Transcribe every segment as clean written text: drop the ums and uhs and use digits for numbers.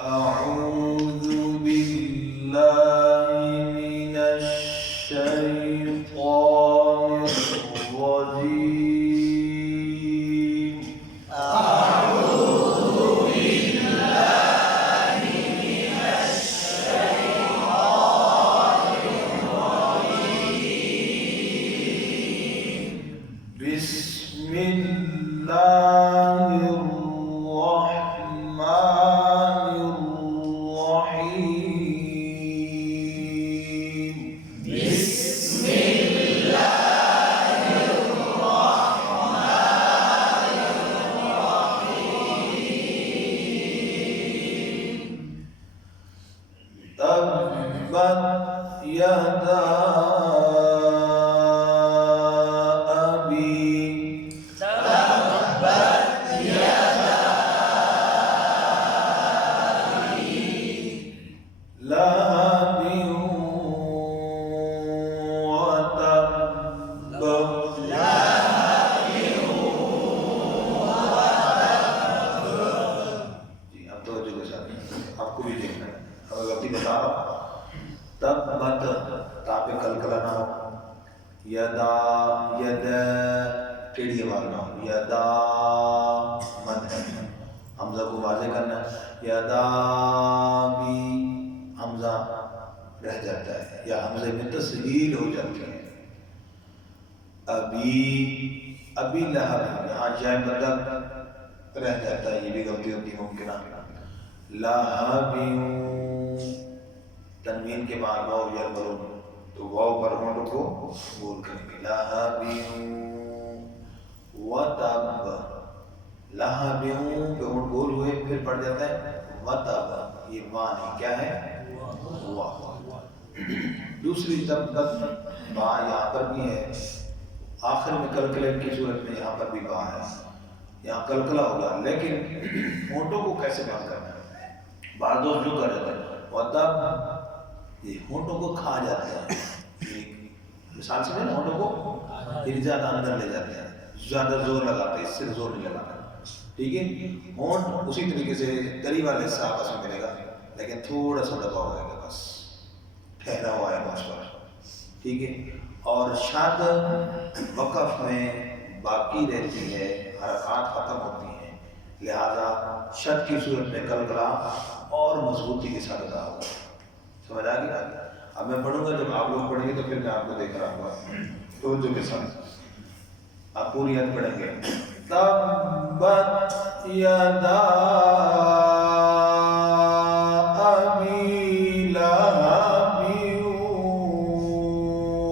أعوذ بالله من الشيطان الرجيم. بسم الله الرحمن الرحيم. تبت يدا أبي لهب وتب. जी अब तो के साथ आपको भी देखना है। अब गलती बता रहा हूं। तब मत तापे कलकला ना हो। यदा यद टेढ़ी आवाज ना हो। यदा मत हमजा को वाजे करना है। यदा भी हमजा रह जाता है या हमजे में तस्हील हो जाती है। अभी अभी लहब यहाँ जाए मतलब रह जाता है, ये भी गलती होती है मुमकिन। लहबियूं तनवीन के बाद वाव या बरो तो वाव पर होंठ को गोल करेंगे। लहबियूं वतब लहबियूं पे होंठ गोल हुए फिर पड़ जाता है वतब। ये वा नहीं क्या है वाह। दूसरी तब बा यहाँ पर भी है, आखिर में कलकले की सूरत में यहाँ पर भी बा है। यहाँ कलकला होगा लेकिन होंठों को कैसे बंद करना है? बार दोस्त जो कर देते हैं और तब ये होंठों को खा जाते हैं। मिसाल से ना होंठों को फिर ज्यादा अंदर ले जाते हैं, ज्यादा जोर लगाते हैं, इससे जोर नहीं लगाते। ठीक है, होंठ उसी तरीके से तरी वाले से आपस में मिलेगा लेकिन थोड़ा सा दबा होगा, बस ठहरा हुआ है बस पर। ठीक है, और शाद वक़फ़ में बाकी रहती है, हरकत खत्म होती हैं, लिहाजा शद की सूरत में कलकला और मजबूती के साथ अदा होगा। समझ आ गई? अब मैं पढ़ूंगा, जब आप लोग पढ़ेंगे तो फिर मैं आपको देख रहा हूँ तो जो के साथ आप पूरी याद पढ़ेंगे। तब्बत यदा अबी लहबिन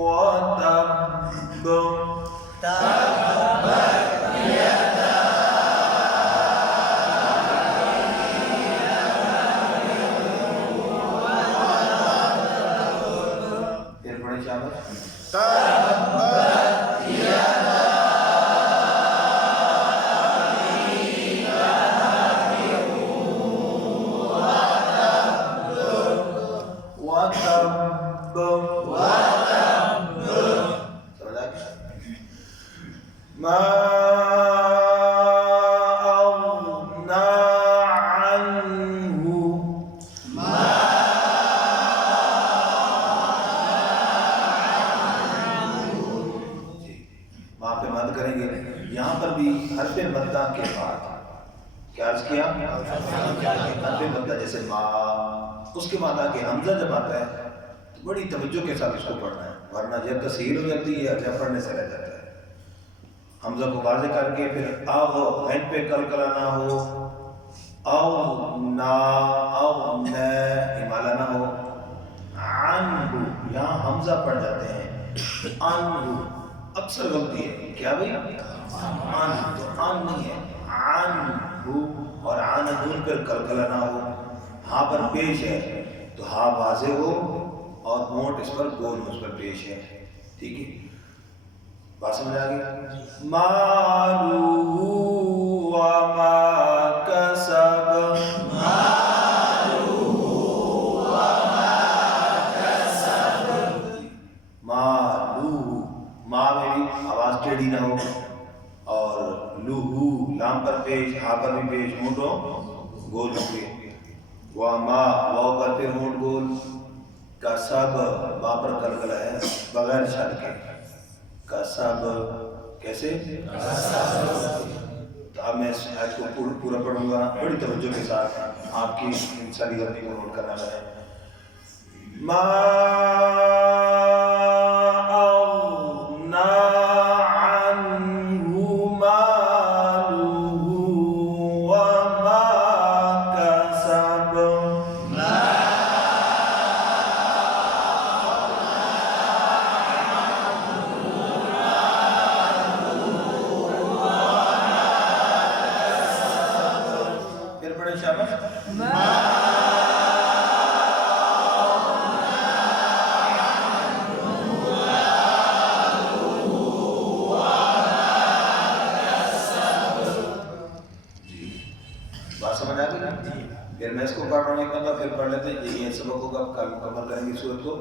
वतब। फिर पढ़े शाबाश। ما أغنى عنه वहाँ पे मद करेंगे। यहाँ पर भी हरफे मद्दा के बाद क्या अर्ज किया? हरफे मद्दा जैसे माँ, उसके बाद आके हमजा जब आता है तो बड़ी तवज्जो के साथ इसको पढ़ना है, वरना जब तस्हील हो जाती है जब पढ़ने से रह जाता है। हमजा को वाज़े करके फिर आव एंड पे कलकला ना हो, आव ना आव न हिमाला ना हो। अनहु यहाँ हमजा पढ़ जाते हैं, अनहु अक्सर गलती है। क्या भाई? अन तो अन नहीं है, अनहु। और अनहुन पर कलकला ना हो, हाँ पर पेश है तो हाँ वाज़े हो और होंठ इस पर गोल उस पर पेश है। ठीक है, बात समझ आ गई? मालूहु व मा कसब। मालूहु व मा कसब। मालूहु मा में भी आवाज टेढ़ी ना हो, और लूहू लाम पर पेश, हा पर भी पेश, होंठों गोल होंगे। वमा वाव पर फिर होंठ गोल, कसब बा पर कलकला है बगैर शद के, कसब कैसे? तो अब मैं आज को पूरा पढ़ूंगा बड़ी तवज्जो के साथ, आपकी सारी गलती को नोट करना है। मा फिर मैं इसको पढ़ रहा हूँ एक मतलब फिर पढ़ लेते हैं, यही सबक होगा, कल मुकम्मल करेंगे सूरत को।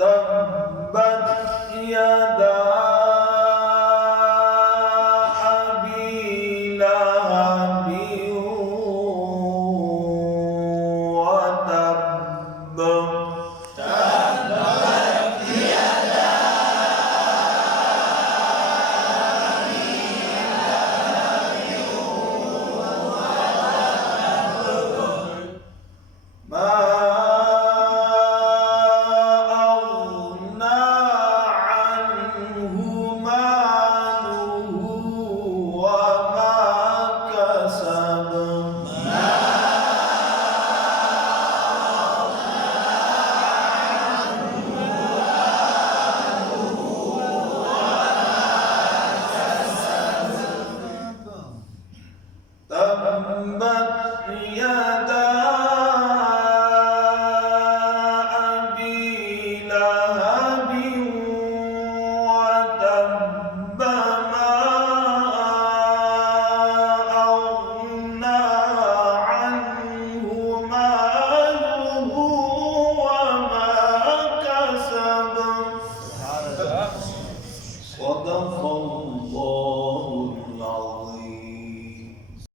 तब्बत यदा